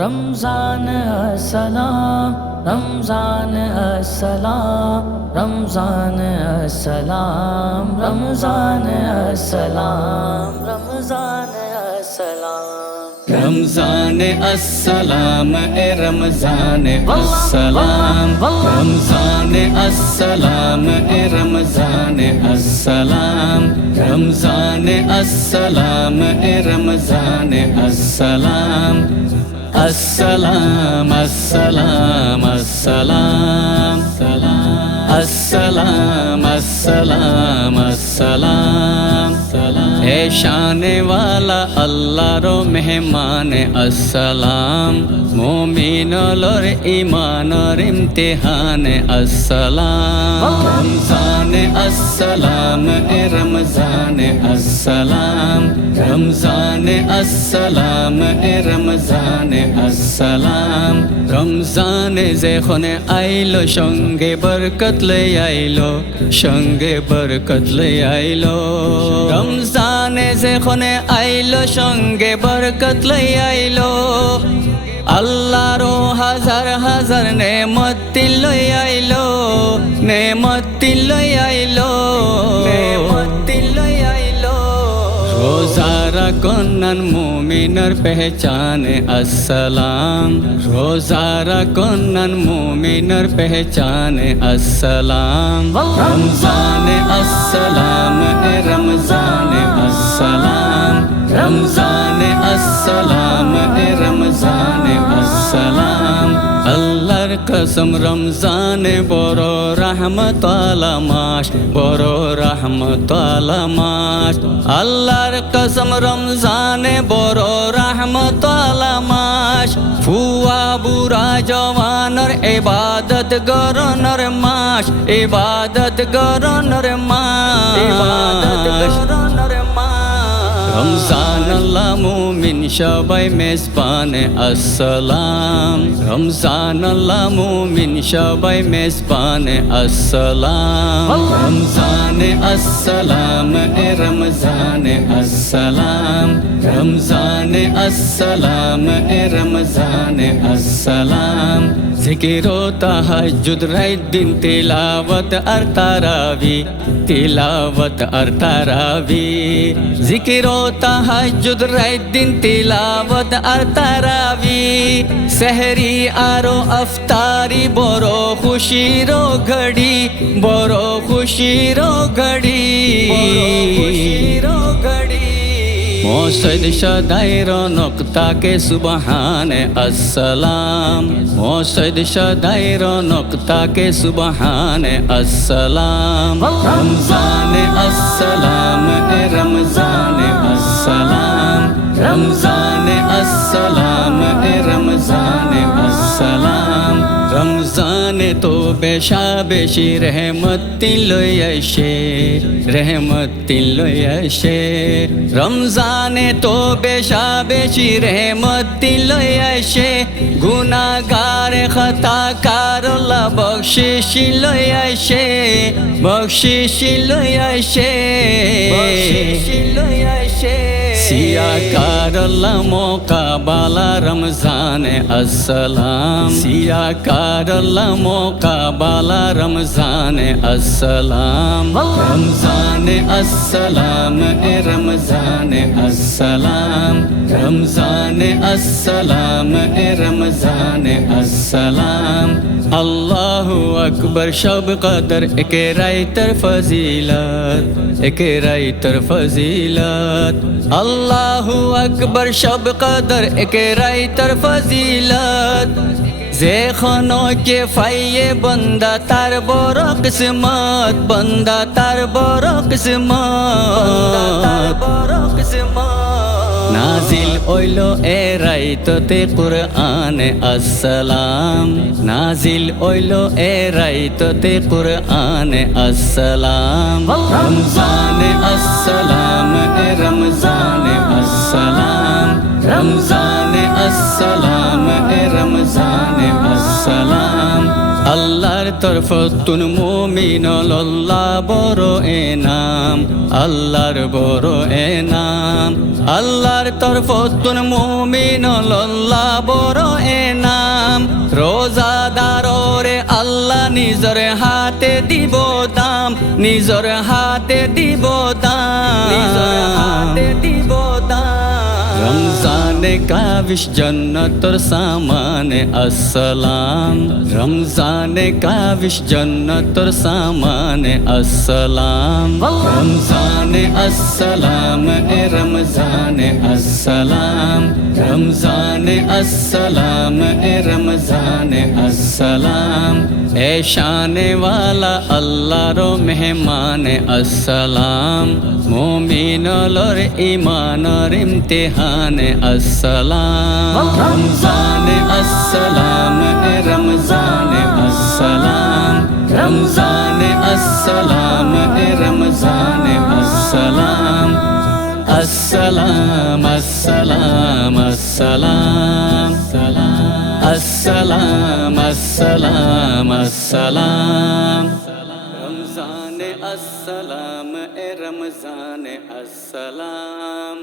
रमज़ान अस्सलाम रमज़ान अस्सलाम रमज़ान अस्सलाम रमज़ान अस्सलाम रमज़ान अस्सलाम रमज़ान अस्सलाम ए रमज़ान अस्सलाम रमज़ान अस्सलाम ए रमज़ान अस्सलाम रमज़ान अस्सलाम ए रमज़ान अस्सलाम अस्सलाम अस्सलाम अस्सलाम अस्सलाम अस्सलाम अस्सलाम ए शाने वाला अल्लाहरो मेहमान अस्सलाम मोमिनोलर ईमानर इम्तिहान अस्सलाम रमज़ान अस्सलाम ए रमज़ान अस्सलाम रमज़ान अस्सलाम ए रमज़ान अस्सलाम रमज़ान যেখানে আইলো সঙ্গে বরকত লই আইলো সঙ্গে বরকত লই আইলো রমজানে যেখানে আইলো সঙ্গে বরকত লই আইলো আল্লাহর হাজার হাজার নেমত লই আইলো নেমত লই আইলো নেমত লই আইলো रोज़ा कन्नन मोमिनर पहचान अस्सलाम रोज़ा कन्नन मोमिनर पहचान अस्सलाम रमज़ान अस्सलाम ए रमज़ान अस्सलाम रमज़ान अस्सलाम ए रमज़ान अस्सलाम अल्लाहर कसम रमज़ान बड़ो रहमत वाला मास बड़ो रहमत वाला मास अल्लाहर कसम रमज़ान बड़ो रहमत वाला मास फुआ बुरा जवानर इबादत गरनर मास इबादत गरनर मास इबादत गरनर मास रमज़ान अल्लाह मुमिन सबाई मेज़बान अस्सलाम रमज़ान अल्लाह मुमिन सबाई मेज़बान अस्सलाम रमज़ान अस्सलाम ए रमज़ान अस्सलाम रमज़ान अस्सलाम ए रमज़ान अस्सलाम ज़िक्र व तहज्जुद रात दिन तिलावत और तरावी तिलावत और तरावी ज़िक्र व तहज्जुद रात दिन तिलावत और तरावी सहरी आरो अफ्तारी बड़ो खुशी रो घड़ी बड़ो खुशी रो घड़ी मोसद शदायर नक्ता के सुबहान अस्सलाम मोसद शदायर नक्ता के सुबहान अस्सलाम रमज़ान अस्सलाम ए रमज़ान अस्सलाम रमज़ान अस्सलाम ए रमज़ान अस्सलाम रमज़ान तो बेशा बेशी रहमत लई आइशे रहमत लई आइशे रमज़ान तो बेशा बेशी रहमत लई आइशे गुनाहगार खताकार अल्लाह बख्शिश लई आइशे बख्शिश लई आइशे बख्शिश लई आइशे सियाकार अल्लाह मुक़ाबला रमज़ान अस्सलाम सियाकार अल्लाह मुक़ाबला रमज़ान अस्सलाम रमज़ान अस्सलाम ए रमज़ान अस्सलाम रमज़ान अस्सलाम ए रमज़ान अस्सलाम अल्लाहु अकबर शब कदर एक राइतर फजीलत एक राइतर फजीलत अल्लाहु अकबर शब कदर एक राइतर फजीलत जेखनो के फाइये बंदा तार बड़ो किस्मत बंदा तार बड़ो किस्मत नाजिल ओइलो ए राइतते कुरआन अस्सलाम नाजिल ओइलो ए राइतते कुरआन अस्सलाम रमज़ान अस्सलाम ए रमज़ान अस्सलाम रमज़ान अस्सलाम ए रमज़ान अस्सलाम আল্লাহর তরফতুন মুমিন লল্লা বড় এনাম আল্লাহর বড় এনাম আল্লাহর তরফতুন মুমিন লল্লা বড় এনাম রোজাদাররে আল্লাহ নিজর হাতে দিব দাম নিজর হাতে দিব দাম নিজর হাতে দিব দাম রমজানে কাবিশ জন্নতর সামানে আসসালাম রমজানে কাবিশ জন্নতর সামানে আসসালাম রমজানে আসসালাম এ রমজানে আসসালাম রমজানে আসসালাম এ রমজানে আসসালাম এ শানে ওয়ালা আল্লাহর মেহমানে আসসালাম মুমিনলর ঈমানর ইমতিহানে আসসালাম রমজানে আসসালাম এ রমজানে আসসালাম রমজানে আসসালাম এ রমজানে আসসালাম আসসালাম আসসালাম আসসালাম আসসালাম আসসালাম আসসালাম রমজানে আসসালাম এ রমজানে আসসালাম